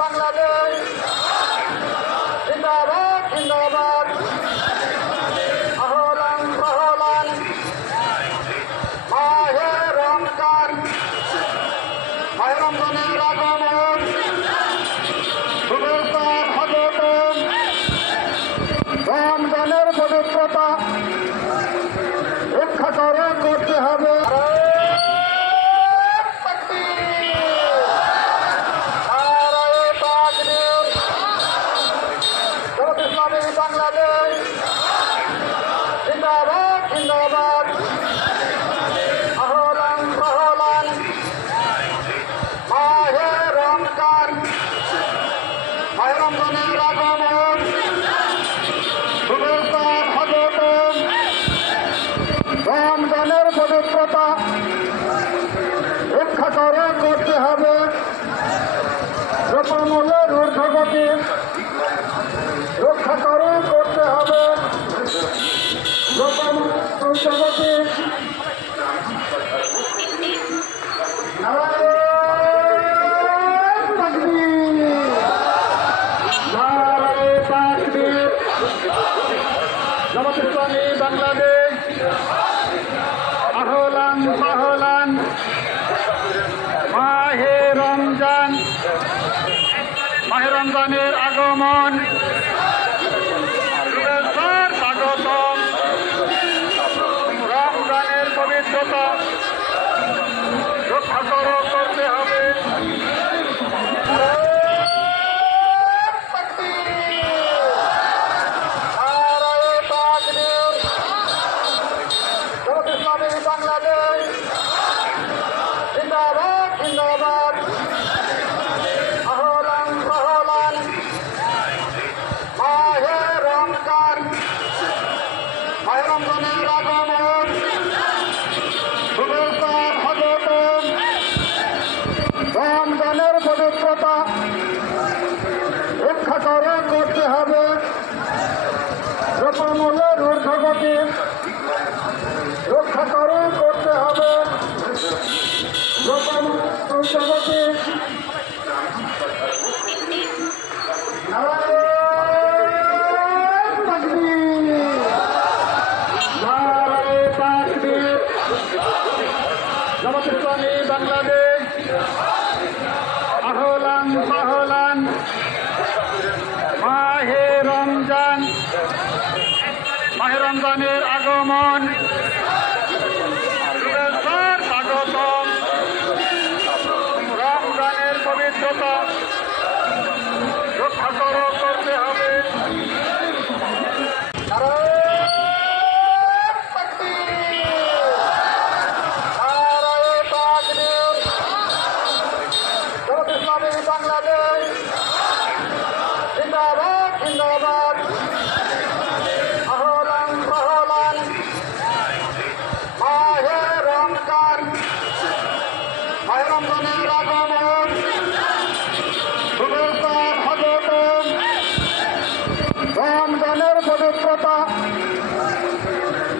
বাংলাদেশ জিন্দাবাদ জিন্দাবাদ। আহলান সাহলান মাহে রমজান, মাহে রমজানের আগমন শুভেচ্ছা স্বাগতম। রমজানের পবিত্রতা রক্ষা করে করতে হবে। বাংলাদেশ জিন্দাবাদ জিন্দাবাদ। আহলান সাহলান মাহে রমজান, মাহে রমজানের আগমন শুভেচ্ছা স্বাগতম। রমজানের পবিত্রতা রক্ষা করে করতে হবে। দ্রব্যমূল্যের ঊর্ধ্বগতি রক্ষা করে করতে হবে। ঊর্ধ্বগতি জামাত ইসলামী বাংলাদেশ আহলান সাহলান মাহে রমজান, মাহে রমজানের আগমন শুভেচ্ছার স্বাগতম। রমজানের পবিত্রতা রক্ষা করতে হবে। বাংলাদেশ জিন্দাবাদ জিন্দাবাদ। আহলান সাহলান মাহে রমজান, মাহে রমজানের আগমন শুভেচ্ছা স্বাগতম। রমজানের পবিত্রতা রক্ষা করে করতে হবে। দ্রব্যমূল্যের ঊর্ধ্বগতি রক্ষা করে করতে হবে। ঊর্ধ্বগতি জামাত ইসলামী বাংলাদেশ আহলান সাহলান মাহে রমজান, মাহে রমজানের আগমন শুভেচ্ছার স্বাগতম। রমজানের পবিত্রতা রক্ষা করতে হবে। বাংলাদেশ জিন্দাবাদ জিন্দাবাদ। আহলান সাহলান মাহে রমজান, মাহে রমজানের আগমন শুভেচ্ছা স্বাগতম। রমজানের পবিত্রতা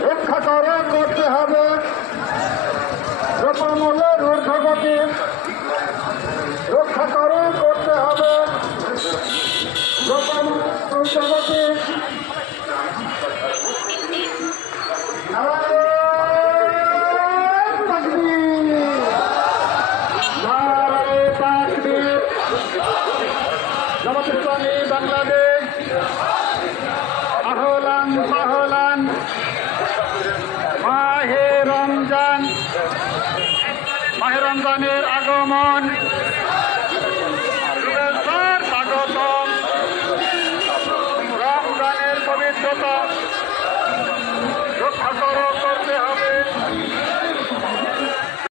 রক্ষা করে করতে হবে। দ্রব্যমূল্যের ঊর্ধ্বগতি রক্ষা করে করতে হবে। ঊর্ধ্বগতি জামাত ইসলামী বাংলাদেশ আহলান সাহলান মাহে রমজান, মাহে রমজানের আগমন